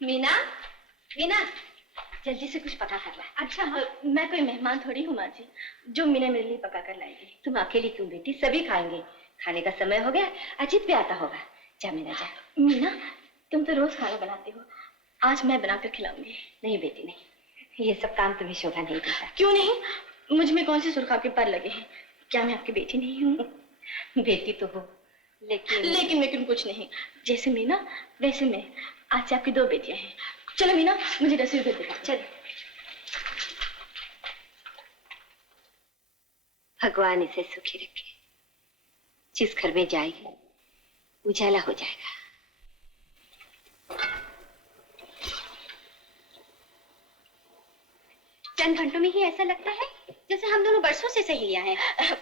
मीना, मीना, जल्दी से कुछ पका कर ला। अच्छा हाँ। मैं कोई मेहमान थोड़ी हूँ माँ जी, जो मीना मेरे लिए पका कर लाएगी। तुम अकेली क्यों बेटी, सभी खाएंगे। खाने का समय हो गया, अजीत भी आता होगा। जा मीना जा। मीना, तुम तो रोज खाना बनाती हो, आज मैं बनाकर खिलाऊंगी। नहीं बेटी नहीं, ये सब काम तुम्हें शोभा नहीं देता। क्यों नहीं? मुझ में कौन से सुरखा के पर लगे हैं? क्या मैं आपकी बेटी नहीं हूँ? बेटी तो हो, लेकिन कुछ नहीं। जैसे मीना वैसे मैं। आज से आपकी 2 बेटियां हैं। चलो मीना, मुझे रसोई घर दिखा। चलो। भगवान इसे सुखी रखे। जिस घर में जाएगी उजाला हो जाएगा। चंद घंटों में ही ऐसा लगता है जैसे हम दोनों बरसों से सहेलियां हैं।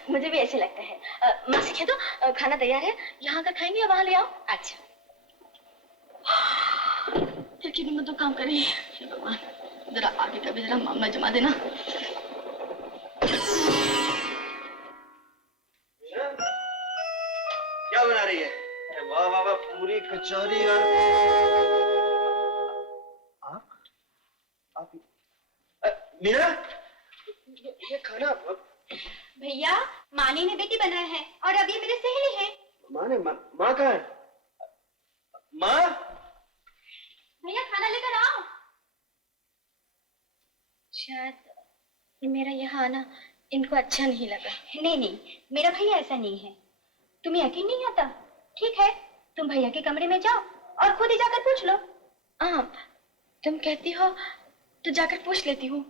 मुझे भी ऐसे लगता है। माँ से कह दो खाना तैयार है, यहाँ आकर खाएंगे या वहाँ ले आओ? अच्छा। लेकिन मैं तो काम कर रही है। भगवान, जरा आगे का भी जरा मामला जमा देना। क्या बना रही है? वाह वाह वाह, पूरी कचौरी और आप मीरा, ये खाना। भैया, मानी ने बेटी बनाया है और अब ये मेरे सहेली है। माँ कहाँ है? माँ, भैया खाना लेकर आओ। शायद मेरा यहाँ आना इनको अच्छा नहीं लगा। नहीं, मेरा भैया ऐसा नहीं है। तुम्हें यकीन नहीं आता? ठीक है, तुम भैया के कमरे में जाओ और खुद ही जाकर पूछ लो। हाँ, तुम कहती हो तो जाकर पूछ लेती हूँ।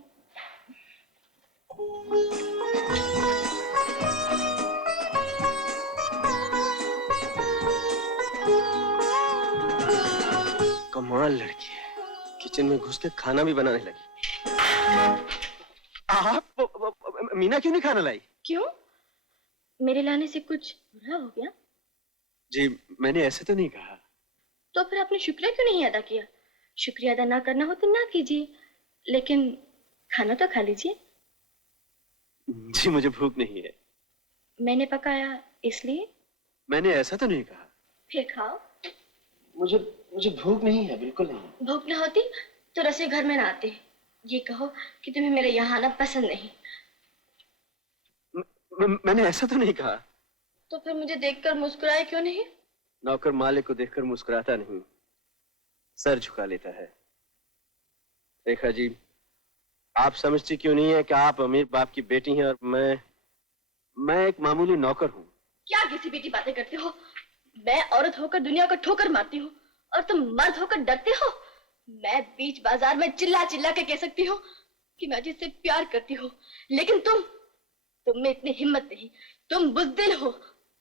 कमाल लड़की है, किचन में घुस के खाना भी बनाने लगी। आप मीना क्यों नहीं खाना लाई? क्यों? मेरे लाने से कुछ बुरा हो गया? जी, मैंने ऐसे तो नहीं कहा। तो फिर आपने शुक्रिया क्यों नहीं अदा किया? शुक्रिया अदा ना करना हो तो ना कीजिए, लेकिन खाना तो खा लीजिए। जी, मुझे भूख नहीं है। मैंने पकाया इसलिए। मैंने ऐसा तो नहीं कहा। फिर खाओ। मुझे भूख नहीं है, बिल्कुल नहीं। भूख ना होती तो रसोई घर में ना आते। ये कहो कि तुम्हें मेरे यहाँ आना पसंद नहीं। मैंने ऐसा तो नहीं कहा। तो फिर मुझे देखकर मुस्कुराए क्यों नहीं? नौकर मालिक को देखकर मुस्कुराता नहीं, सर झुका लेता है। रेखा जी, आप समझती क्यों नहीं है कि आप अमीर बाप की बेटी हैं और मैं एक मामूली नौकर हूँ। क्या घिसी पीटी बातें करते हो? मैं औरत होकर दुनिया को ठोकर मारती हूँ और तुम मर्द होकर डरते हो। मैं बीच बाजार में चिल्ला चिल्ला के कह सकती हूँ कि मैं जिससे प्यार करती हूँ, लेकिन तुम में इतनी हिम्मत नहीं। तुम बुज़दिल हो।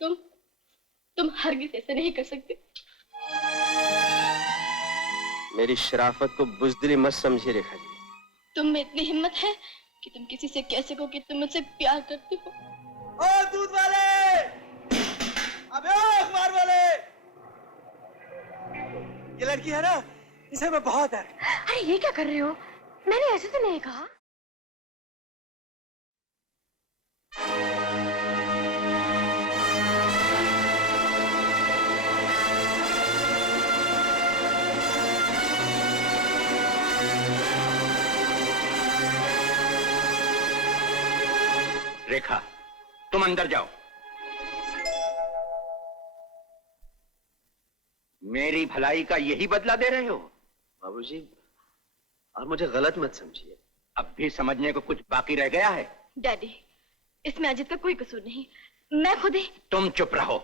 तुम हरगिज़ ऐसे नहीं कर सकते। मेरी शराफत को बुज़दिली मत समझिए रेखा जी। तुम में इतनी हिम्मत है कि तुम किसी से कह सको कि तुम मुझसे प्यार करते हो। ओ दूध वाले! अबे ओ अखबार वाले! ये लड़की है ना, इसे मैं बहुत है। अरे ये क्या कर रहे हो? मैंने ऐसे तो नहीं कहा। रेखा, तुम अंदर जाओ। मेरी भलाई का यही बदला दे रहे हो? बाबूजी, आप मुझे गलत मत समझिए। अब भी समझने को कुछ बाकी रह गया है? डैडी, इसमें अजीत का कोई कसूर नहीं, मैं खुद ही। तुम चुप रहो।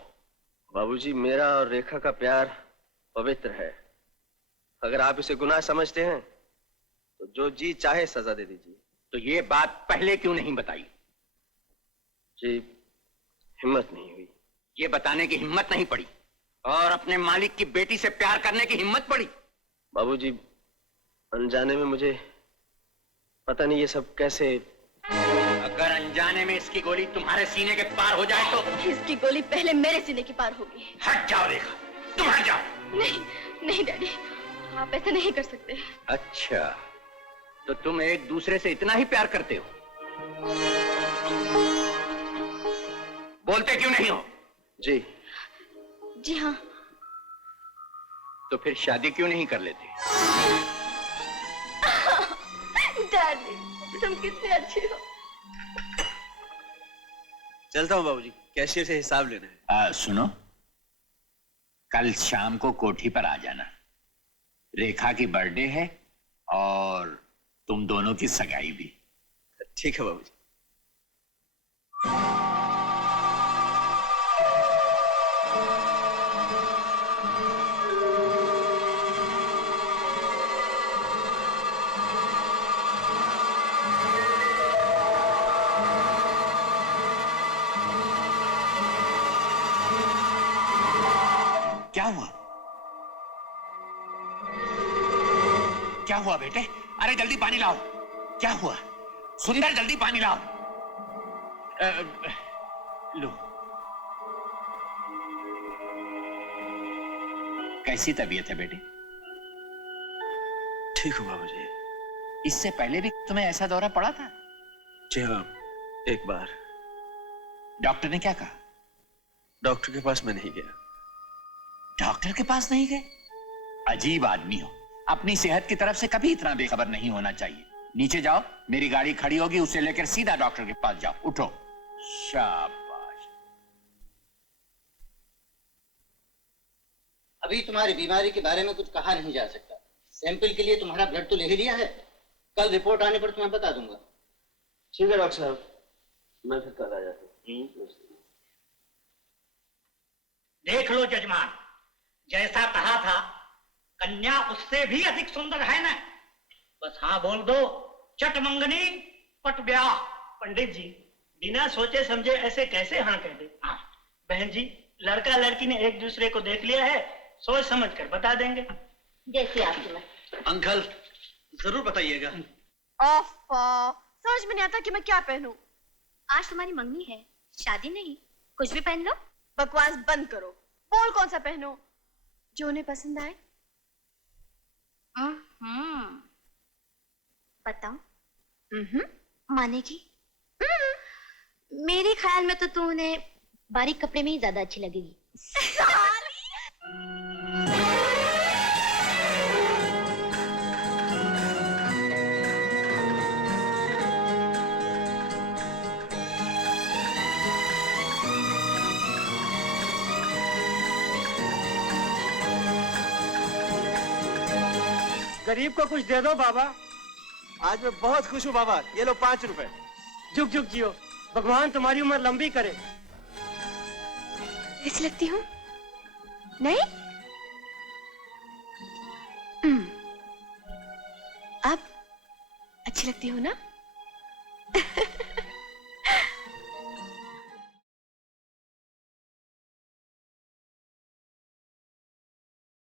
बाबूजी, मेरा और रेखा का प्यार पवित्र है। अगर आप इसे गुनाह समझते हैं तो जो जी चाहे सजा दे दीजिए। तो ये बात पहले क्यों नहीं बताई? जी, हिम्मत नहीं हुई। ये बताने की हिम्मत नहीं पड़ी और अपने मालिक की बेटी से प्यार करने की हिम्मत पड़ी? बाबूजी, अनजाने में मुझे पता नहीं ये सब कैसे। अगर अनजाने में इसकी गोली तुम्हारे सीने के पार हो जाए तो? इसकी गोली पहले मेरे सीने के पार होगी। हट जाओ रेखा, तुम हट जाओ। नहीं डैडी, आप ऐसा नहीं कर सकते। अच्छा, तो तुम एक दूसरे से इतना ही प्यार करते हो? बोलते क्यों नहीं हो? जी हाँ, तो फिर शादी क्यों नहीं कर लेते? डार्लिंग, तुम कितने अच्छे हो। चलता हूँ बाबूजी, कैशियर से हिसाब लेना है। सुनो, कल शाम को कोठी पर आ जाना। रेखा की बर्थडे है और तुम दोनों की सगाई भी। ठीक है बाबूजी। क्या हुआ? क्या हुआ बेटे? अरे जल्दी पानी लाओ। क्या हुआ? सुंदर जल्दी पानी लाओ। लो। कैसी तबीयत है बेटे? ठीक हूँ बाबूजी। इससे पहले भी तुम्हें ऐसा दौरा पड़ा था? जी हाँ, एक बार। डॉक्टर ने क्या कहा? डॉक्टर के पास मैं नहीं गया। डॉक्टर के पास नहीं गए? अजीब आदमी हो। अपनी सेहत की तरफ से कभी इतना बेखबर नहीं होना चाहिए। नीचे जाओ, मेरी गाड़ी खड़ी होगी, उसे लेकर सीधा डॉक्टर के पास जाओ। उठो। शाबाश। अभी तुम्हारी बीमारी के बारे में कुछ कहा नहीं जा सकता। सैंपल के लिए तुम्हारा ब्लड तो ले ही लिया है। कल रिपोर्ट आने पर तुम्हें बता दूंगा। ठीक है डॉक्टर साहब, मैं फिर कल आ जाता हूँ। देख लो जजमान, जैसा कहा था कन्या उससे भी अधिक सुंदर है ना। बस हाँ बोल दो, चट मंगनी पट ब्याह। पंडित जी, बिना सोचे समझे ऐसे कैसे हाँ कह दे? बहन जी, लड़का लड़की ने एक दूसरे को देख लिया है, सोच समझ कर बता देंगे। जैसी आपकी मर्जी। अंकल जरूर बताइएगा। समझ में नहीं आता कि मैं क्या पहनूं। आज तुम्हारी मंगनी है, शादी नहीं। कुछ भी पहन लो। बकवास बंद करो। बोल कौन सा पहनो जो उन्हें पसंद आए। बताओ। मानेगी? मेरे ख्याल में तो तू उन्हें बारीक कपड़े में ही ज्यादा अच्छी लगेगी। गरीब को कुछ दे दो बाबा। आज मैं बहुत खुश हूँ बाबा, ये लो 5 रुपए। जुग जुग जियो, भगवान तुम्हारी उम्र लंबी करे। ऐसी लगती हूँ? नहीं? अब अच्छी लगती हूँ ना?